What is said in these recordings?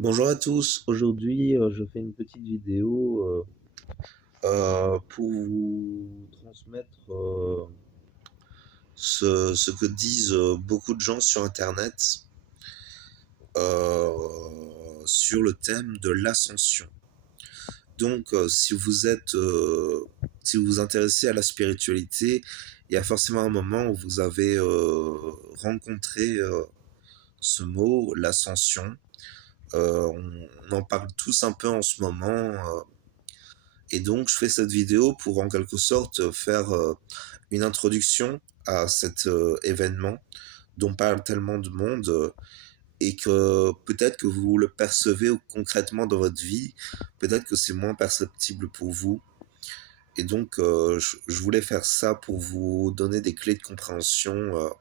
Bonjour à tous, aujourd'hui je fais une petite vidéo pour vous transmettre ce que disent beaucoup de gens sur Internet sur le thème de l'ascension. Donc si vous vous intéressez à la spiritualité, il y a forcément un moment où vous avez rencontré ce mot, l'ascension. On en parle tous un peu en ce moment. Et donc, je fais cette vidéo pour en quelque sorte faire une introduction à cet événement dont parle tellement de monde et que peut-être que vous le percevez concrètement dans votre vie, peut-être que c'est moins perceptible pour vous. Et donc, je voulais faire ça pour vous donner des clés de compréhension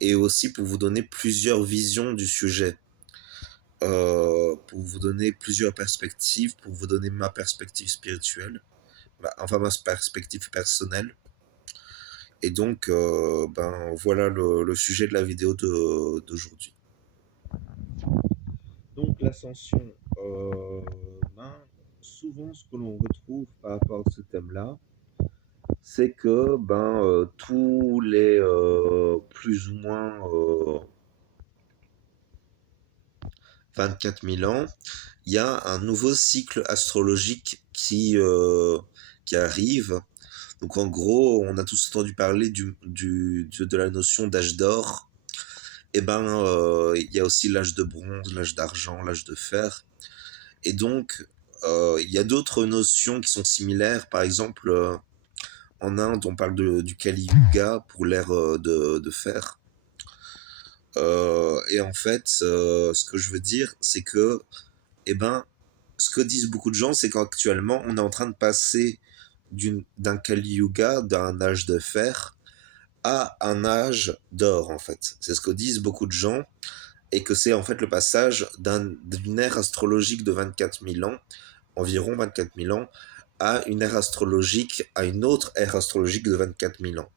et aussi pour vous donner plusieurs visions du sujet, pour vous donner plusieurs perspectives, pour vous donner ma perspective spirituelle, enfin ma perspective personnelle. Et donc, voilà le sujet de la vidéo d'aujourd'hui. Donc, l'ascension, euh, ben, souvent ce que l'on retrouve par rapport à ce thème-là, c'est que tous les plus ou moins 24 000 ans, il y a un nouveau cycle astrologique qui arrive. Donc en gros, on a tous entendu parler de la notion d'âge d'or. Et il y a aussi l'âge de bronze, l'âge d'argent, l'âge de fer. Et donc, il y a d'autres notions qui sont similaires. Par exemple, en Inde, on parle du Kali Yuga pour l'ère de fer. Et en fait, ce que je veux dire, c'est que, eh ben, ce que disent beaucoup de gens, c'est qu'actuellement, on est en train de passer d'un Kali Yuga, d'un âge de fer, à un âge d'or, en fait. C'est ce que disent beaucoup de gens, et que c'est en fait le passage d'une ère astrologique de 24 000 ans, environ 24 000 ans, à une ère astrologique, à une autre ère astrologique de 24 000 ans.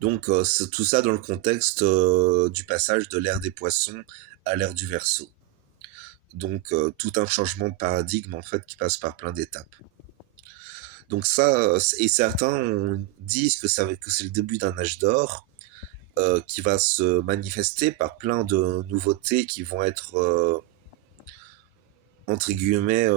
Donc c'est tout ça dans le contexte du passage de l'ère des poissons à l'ère du Verseau. Donc tout un changement de paradigme en fait qui passe par plein d'étapes. Donc ça, et certains disent que c'est le début d'un âge d'or qui va se manifester par plein de nouveautés qui vont être entre guillemets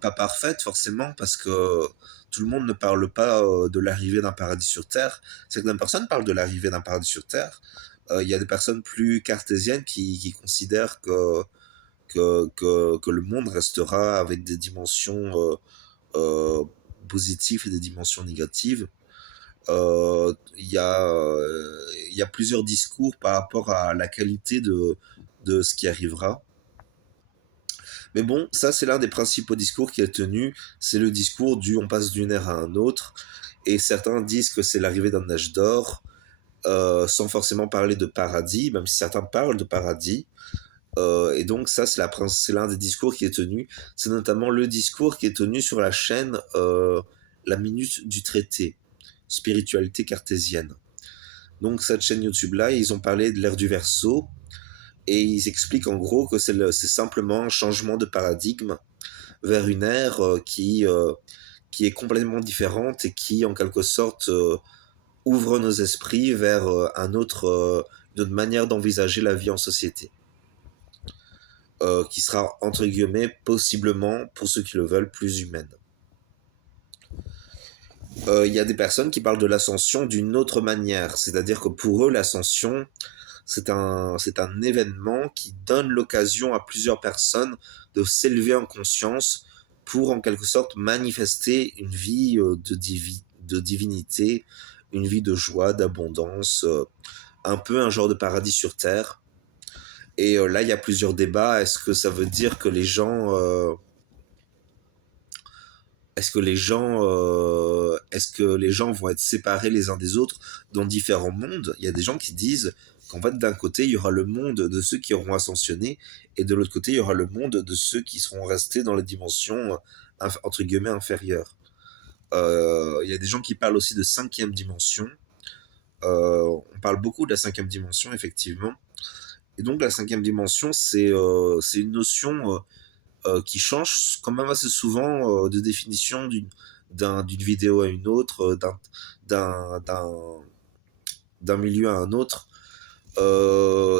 pas parfaites forcément parce que tout le monde ne parle pas de l'arrivée d'un paradis sur Terre. Certaines personnes parlent de l'arrivée d'un paradis sur Terre. Il y a des personnes plus cartésiennes qui considèrent que le monde restera avec des dimensions euh, positives et des dimensions négatives. Il y a plusieurs discours par rapport à la qualité de ce qui arrivera. Mais bon, ça c'est l'un des principaux discours qui est tenu, c'est le discours du on passe d'une ère à un autre, et certains disent que c'est l'arrivée d'un âge d'or, sans forcément parler de paradis, même si certains parlent de paradis. Et donc ça c'est l'un des discours qui est tenu, c'est notamment le discours qui est tenu sur la chaîne La Minute du Traité, spiritualité cartésienne. Donc cette chaîne YouTube là, ils ont parlé de l'ère du Verseau, et ils expliquent en gros que c'est simplement un changement de paradigme vers une ère qui est complètement différente et qui, en quelque sorte, ouvre nos esprits vers une autre manière d'envisager la vie en société, qui sera, entre guillemets, possiblement, pour ceux qui le veulent, plus humaine. Il y a des personnes qui parlent de l'ascension d'une autre manière, c'est-à-dire que pour eux, l'ascension, c'est un événement qui donne l'occasion à plusieurs personnes de s'élever en conscience pour en quelque sorte manifester une vie de divinité, une vie de joie, d'abondance, un peu un genre de paradis sur terre. Et là, il y a plusieurs débats. Est-ce que les gens vont être séparés les uns des autres dans différents mondes? Il y a des gens qui disent qu'en fait, d'un côté, il y aura le monde de ceux qui auront ascensionné, et de l'autre côté, il y aura le monde de ceux qui seront restés dans les dimensions, entre guillemets, inférieures. Il y a des gens qui parlent aussi de cinquième dimension. On parle beaucoup de la cinquième dimension, effectivement. Et donc la cinquième dimension, c'est une notion qui change quand même assez souvent de définition d'une vidéo à une autre, d'un, d'un, d'un milieu à un autre.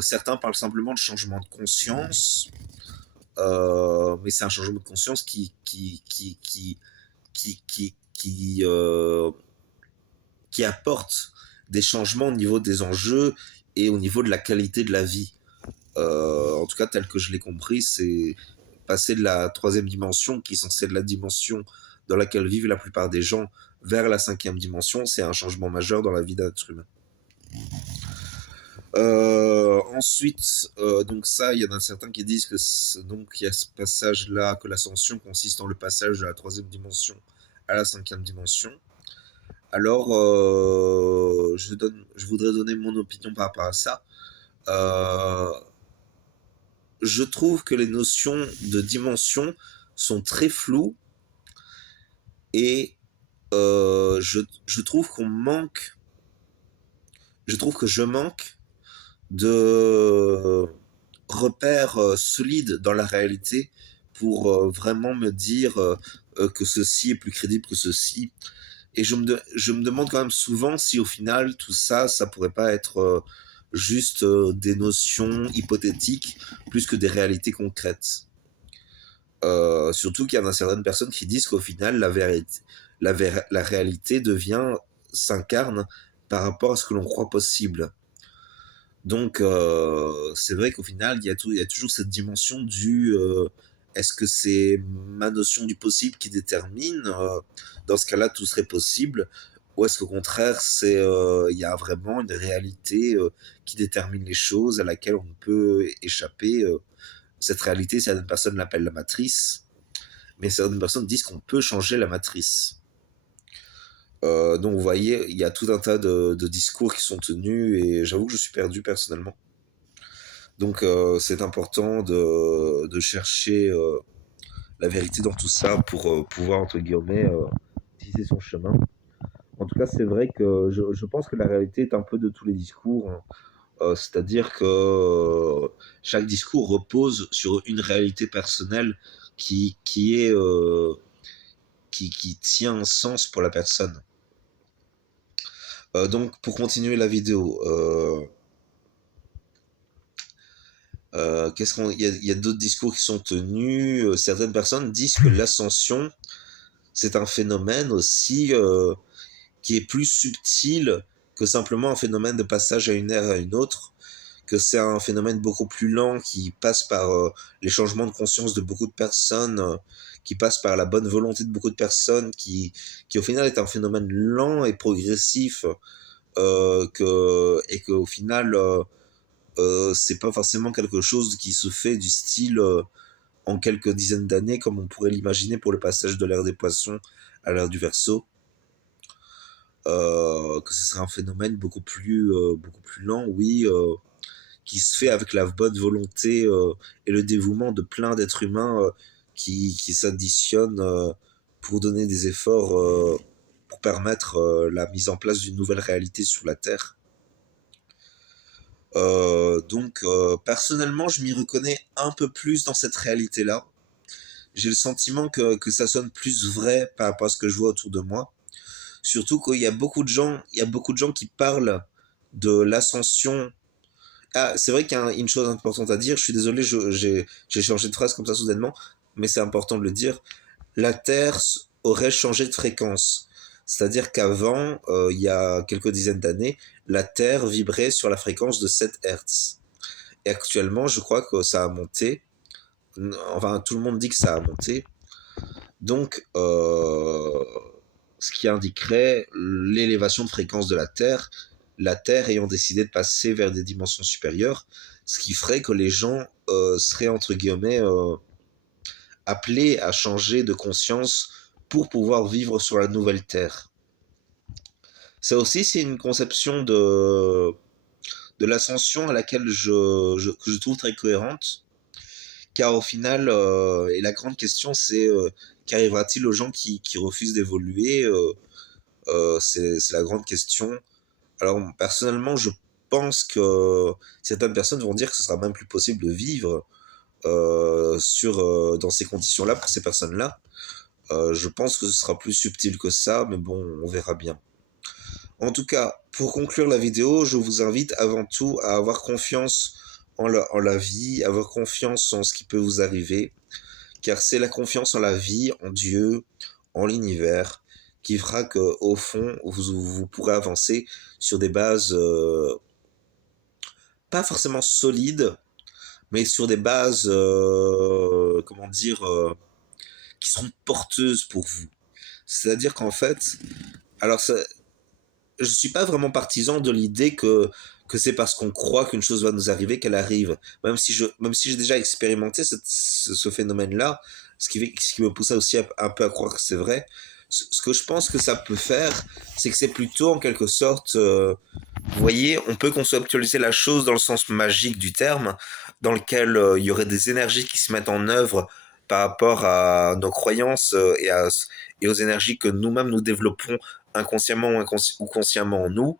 Certains parlent simplement de changement de conscience, mais c'est un changement de conscience qui qui apporte des changements au niveau des enjeux et au niveau de la qualité de la vie. En tout cas, tel que je l'ai compris, c'est passer de la troisième dimension, qui est censée être la dimension dans laquelle vivent la plupart des gens, vers la cinquième dimension, c'est un changement majeur dans la vie d'un être humain. Ensuite, donc ça, il y en a certains qui disent que donc il y a ce passage-là, que l'ascension consiste en le passage de la troisième dimension à la cinquième dimension. Alors, je voudrais donner mon opinion par rapport à ça. Euh, je trouve que les notions de dimension sont très floues et je trouve qu'on manque, je trouve que je manque de repères solides dans la réalité pour vraiment me dire que ceci est plus crédible que ceci. Et je me demande quand même souvent si au final tout ça, ça pourrait pas être juste des notions hypothétiques plus que des réalités concrètes. Surtout qu'il y en a certaines personnes qui disent qu'au final, la réalité s'incarne par rapport à ce que l'on croit possible. Donc, c'est vrai qu'au final, il y a toujours cette dimension du est-ce que c'est ma notion du possible qui détermine dans ce cas-là, tout serait possible, ou est-ce qu'au contraire, il y a vraiment une réalité qui détermine les choses à laquelle on ne peut échapper. Cette réalité, certaines personnes l'appellent la matrice, mais certaines personnes disent qu'on peut changer la matrice. Donc vous voyez, il y a tout un tas de discours qui sont tenus et j'avoue que je suis perdu personnellement. Donc c'est important de chercher la vérité dans tout ça pour pouvoir, entre guillemets, tisser son chemin. En tout cas, c'est vrai que je pense que la réalité est un peu de tous les discours, hein. C'est-à-dire que chaque discours repose sur une réalité personnelle qui est qui tient un sens pour la personne. Donc, pour continuer la vidéo, il y a d'autres discours qui sont tenus. Certaines personnes disent que l'ascension, c'est un phénomène aussi qui est plus subtil que simplement un phénomène de passage à une ère à une autre, que c'est un phénomène beaucoup plus lent qui passe par les changements de conscience de beaucoup de personnes, qui passe par la bonne volonté de beaucoup de personnes, qui au final est un phénomène lent et progressif, et qu'au final, c'est pas forcément quelque chose qui se fait du style en quelques dizaines d'années, comme on pourrait l'imaginer pour le passage de l'ère des poissons à l'ère du Verseau. Que ce serait un phénomène beaucoup plus lent, oui, qui se fait avec la bonne volonté et le dévouement de plein d'êtres humains qui s'additionnent pour donner des efforts pour permettre la mise en place d'une nouvelle réalité sur la Terre. Donc personnellement, je m'y reconnais un peu plus dans cette réalité-là. J'ai le sentiment que ça sonne plus vrai par rapport à ce que je vois autour de moi. Surtout qu'il y a beaucoup de gens, il y a beaucoup de gens qui parlent de l'ascension. Ah, c'est vrai qu'il y a une chose importante à dire. Je suis désolé, j'ai changé de phrase comme ça soudainement, mais c'est important de le dire. La Terre aurait changé de fréquence. C'est-à-dire qu'avant, il y a quelques dizaines d'années, la Terre vibrait sur la fréquence de 7 Hertz. Et actuellement, je crois que ça a monté. Enfin, tout le monde dit que ça a monté. Donc, ce qui indiquerait l'élévation de fréquence de la Terre ayant décidé de passer vers des dimensions supérieures, ce qui ferait que les gens seraient, entre guillemets, appelés à changer de conscience pour pouvoir vivre sur la nouvelle Terre. Ça aussi, c'est une conception de l'ascension à laquelle que je trouve très cohérente, car au final, et la grande question, c'est qu'arrivera-t-il aux gens qui refusent d'évoluer c'est la grande question. Alors, personnellement, je pense que certaines personnes vont dire que ce sera même plus possible de vivre dans ces conditions-là pour ces personnes-là. Je pense que ce sera plus subtil que ça, mais bon, on verra bien. En tout cas, pour conclure la vidéo, je vous invite avant tout à avoir confiance en la vie, avoir confiance en ce qui peut vous arriver, car c'est la confiance en la vie, en Dieu, en l'univers, qui fera que, au fond, vous pourrez avancer sur des bases pas forcément solides, mais sur des bases, comment dire, qui seront porteuses pour vous. C'est-à-dire qu'en fait, alors ça, je suis pas vraiment partisan de l'idée que c'est parce qu'on croit qu'une chose va nous arriver qu'elle arrive. Même si j'ai déjà expérimenté ce phénomène-là, ce qui me pousse aussi un peu à croire que c'est vrai. Ce que je pense que ça peut faire, c'est que c'est plutôt en quelque sorte, vous voyez, on peut conceptualiser la chose dans le sens magique du terme, dans lequel il y aurait des énergies qui se mettent en œuvre par rapport à nos croyances et aux énergies que nous-mêmes nous développons inconsciemment ou consciemment en nous.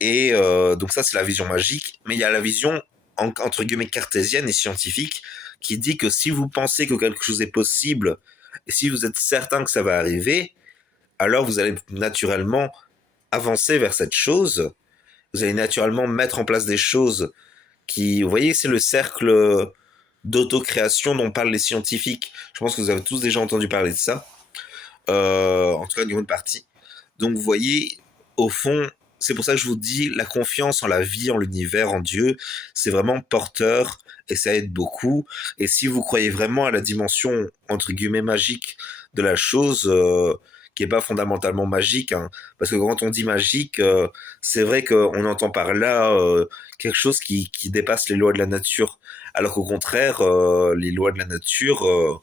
Et donc ça, c'est la vision magique. Mais il y a la vision, entre guillemets, cartésienne et scientifique, qui dit que si vous pensez que quelque chose est possible, et si vous êtes certain que ça va arriver, alors vous allez naturellement avancer vers cette chose. Vous allez naturellement mettre en place des choses qui, vous voyez, c'est le cercle d'auto-création dont parlent les scientifiques. Je pense que vous avez tous déjà entendu parler de ça. En tout cas, une grande partie. Donc, vous voyez, au fond, c'est pour ça que je vous dis, la confiance en la vie, en l'univers, en Dieu, c'est vraiment porteur et ça aide beaucoup. Et si vous croyez vraiment à la dimension, entre guillemets, magique de la chose, qui est pas fondamentalement magique, hein, parce que quand on dit magique, c'est vrai qu'on entend par là quelque chose qui dépasse les lois de la nature. Alors qu'au contraire, les lois de la nature,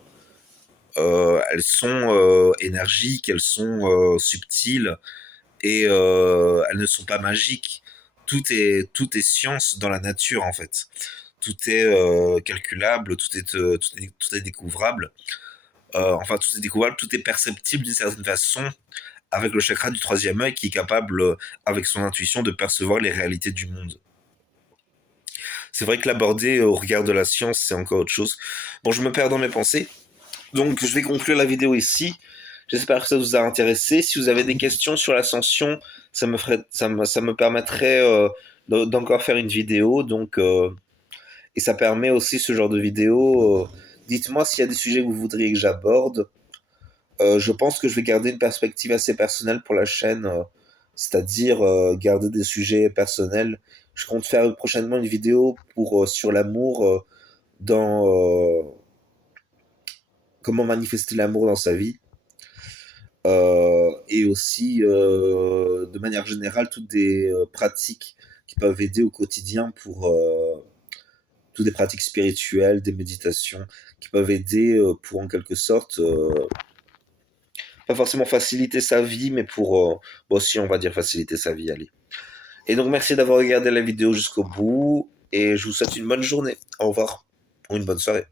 elles sont énergiques, elles sont subtiles et elles ne sont pas magiques. Tout est science dans la nature en fait. Tout est calculable, tout est découvrable. Enfin, tout est découvrable, tout est perceptible d'une certaine façon avec le chakra du troisième œil qui est capable, avec son intuition, de percevoir les réalités du monde. C'est vrai que l'aborder au regard de la science, c'est encore autre chose. Bon, je me perds dans mes pensées. Donc, je vais conclure la vidéo ici. J'espère que ça vous a intéressé. Si vous avez des questions sur l'ascension, ça me permettrait d'encore faire une vidéo. Donc, et ça permet aussi ce genre de vidéo. Dites-moi s'il y a des sujets que vous voudriez que j'aborde. Je pense que je vais garder une perspective assez personnelle pour la chaîne, c'est-à-dire garder des sujets personnels. Je compte faire prochainement une vidéo sur l'amour dans comment manifester l'amour dans sa vie. Et aussi, de manière générale, toutes des pratiques qui peuvent aider au quotidien toutes des pratiques spirituelles, des méditations, qui peuvent aider pour en quelque sorte, pas forcément faciliter sa vie, mais bon, aussi on va dire faciliter sa vie, allez. Et donc merci d'avoir regardé la vidéo jusqu'au bout, et je vous souhaite une bonne journée. Au revoir, ou une bonne soirée.